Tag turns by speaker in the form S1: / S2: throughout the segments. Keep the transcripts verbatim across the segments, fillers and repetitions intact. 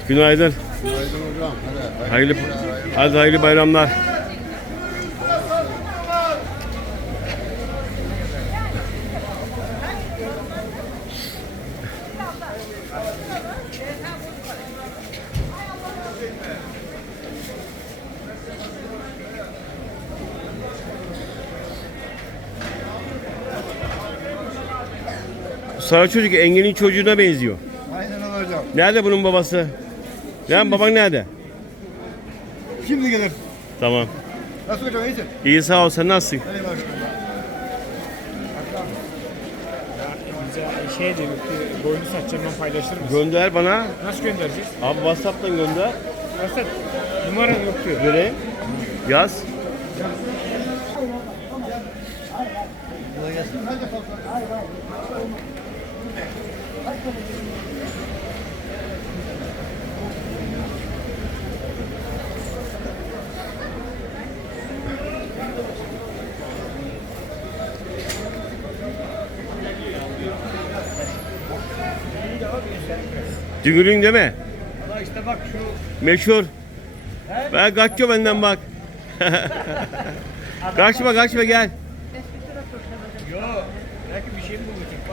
S1: Günaydın.
S2: Günaydın hocam. Hadi,
S1: Hayırlı, hadi hayırlı bayramlar. Sarı çocuk Engin'in çocuğuna benziyor.
S2: Aynen öyle hocam.
S1: Nerede bunun babası? Lan baban nerede?
S2: Şimdi gelir.
S1: Tamam.
S2: Nasıl hocam, iyisin?
S1: İyi sağ ol, sen nasılsın?
S2: Hadi bakalım.
S3: Bize şey de bir boyunu saçlarından paylaşır mısın?
S1: Gönder bana.
S3: Nasıl göndereceğiz?
S1: Abi WhatsApp'tan gönder.
S3: Aslında numara yok diyor.
S1: Göreyim. Yaz. Düngülün değil mi?
S3: Valla işte bak şu
S1: Meşhur. Ben kaçıyor benden bak. Kaçma kaçma gel.
S3: yok. Belki bir şey mi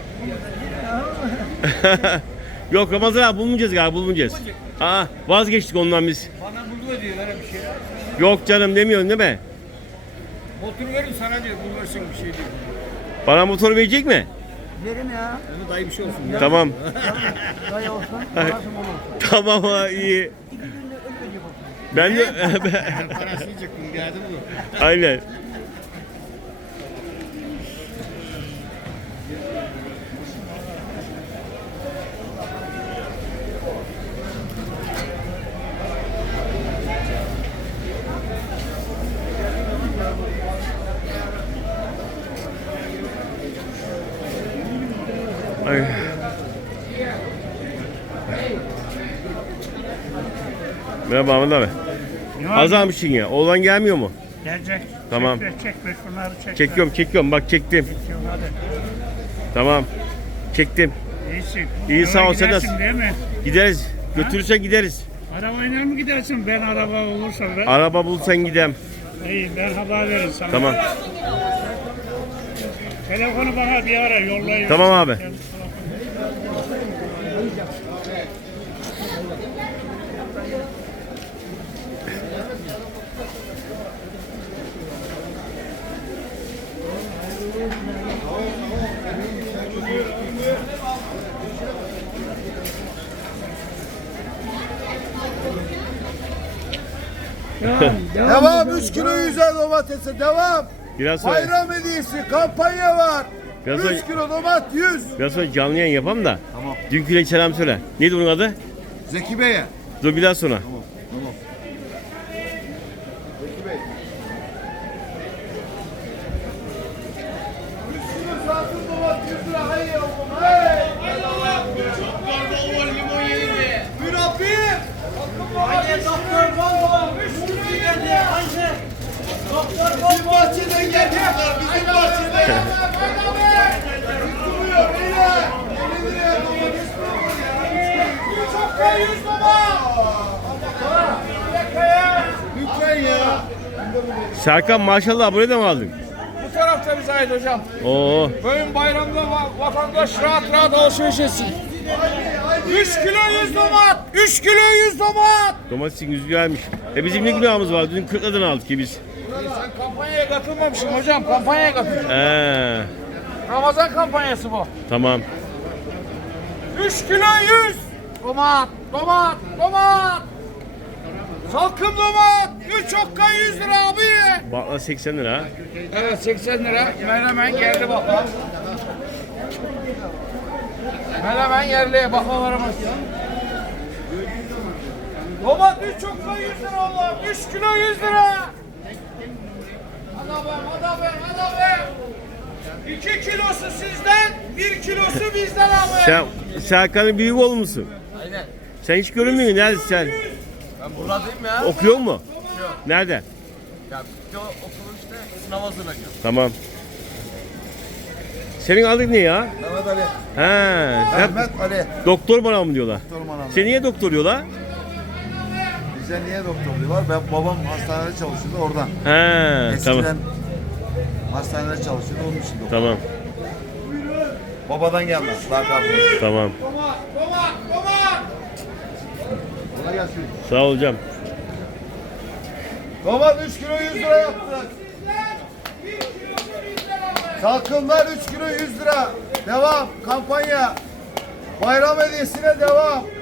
S3: bulacak? Bak
S1: Yok Ramazan abi bulmayacağız galiba bulmayacağız. Aa, vazgeçtik ondan biz.
S3: bana buldu diyor öyle bir şey.
S1: Yok canım demiyorsun değil mi?
S3: Motoru verin sana diyor bulursun bir şey diyor.
S1: Bana motor verecek mi?
S2: Verin ya.
S3: Ama dayı bir şey olsun ya.
S1: Tamam.
S2: Dayı olsun, parası bol olsun.
S1: Tamam ha iyi.
S2: İki günde ölmeyecek olsun.
S1: Ben de
S3: Parası yiyecek bunu geldi mi?
S1: aynen. Ay. Merhaba Ahmet abi. Azalmışsın ya. Oğlan gelmiyor mu?
S3: Gelecek.
S1: Tamam.
S3: Çekme, çekme şunları çekme.
S1: Çekiyorum çekiyorum bak çektim.
S3: Çekiyorum hadi.
S1: Tamam. Çektim.
S3: İyisin.
S1: İyi, sağ ol, sen
S3: Gidersin
S1: nasılsın?
S3: değil mi?
S1: Gideriz. Götürürsen gideriz.
S3: Arabayla mı gidersin? Ben araba olursa ben.
S1: Araba bulsan gidem.
S3: İyi ben haber veririm sana.
S1: Tamam.
S3: Telefonu bana bir ara yollayın.
S1: Tamam abi.
S2: Devam, üç kilo yüzer domatese devam.
S1: Biraz sonra,
S2: Bayram hediyesi, kampanya var.
S1: Biraz sonra-
S2: üç kilo domat yüz.
S1: biraz sonra canlı yayın yapalım da.
S2: Tamam.
S1: Dünküyle selam söyle. Neydi bunun adı?
S2: Zeki Bey'e.
S1: Dur bir daha sonra.
S2: Tamam, tamam. Zeki Bey. üç kilo satın domat yüz lira. Hayır yavrum, hey. Buyur abi. Hadi doktor baba. üç kilo geldi. Hadi. Doktor baba. Bizim bahçeden geldi. Bizim bahçeden. Duruyor. Beyler. elli liraya domates çok kayıyor baba. Lütfen ya.
S1: Serkan maşallah buraya da mı aldın?
S3: Bu tarafta bize ait hocam.
S1: Oo.
S3: Bugün bayramda va- vatandaş rahat rahat alışveriş etsin. üç kilo yüz domat. üç kilo yüz domat.
S1: Domatesin yüzü gelmiş. E bizim ne günahımız var? Dün kırk liradan aldık ki biz.
S3: Sen kampanyaya katılmamışsın hocam. Kampanyaya katıl.
S1: Ee,
S3: Ramazan kampanyası bu.
S1: tamam.
S3: üç kilo yüz. Domat, domat, domat. Salkım domat. üç okka yüz lira abi.
S1: Bakla seksen lira.
S3: Evet seksen lira. Menemen geldi bak. Menemen yerli baklalarımız. Domat üç okka yüz lira Allah. üç kilo yüz lira. Hadi be, hadi be, hadi be. iki kilosu sizden, bir kilosu bizden abi.
S1: Sen Serkan'ın büyük oğlu musun?
S4: Aynen.
S1: Sen hiç görünmüyorsun. Neredesin sen?
S4: Ben buradayım ya.
S1: Okuyor mu? Nerede?
S4: Ya bir okulu işte sınav hazırlanıyorum.
S1: Tamam. Senin adın ne ya?
S2: Mehmet Ali.
S1: He. Sen
S2: Mehmet Ali.
S1: doktor bana mı diyorlar?
S2: Doktor Manalı.
S1: Sen niye doktor diyorlar?
S5: Bize niye doktor diyorlar? Ben babam hastanede çalışıyordu oradan.
S1: He,
S5: Eskiden
S1: tamam.
S5: hastanede çalışıyordu onun için doktor.
S1: Tamam.
S5: Babadan gelmez. Lakabı.
S1: Tamam.
S3: Domat, domat, domat.
S5: Buna gelsin.
S1: Sağ ol hocam.
S5: Domat üç kilo yüz lira yaptık. Salkımlar üç kilo yüz lira. Devam. Kampanya. Bayram hediyesine devam.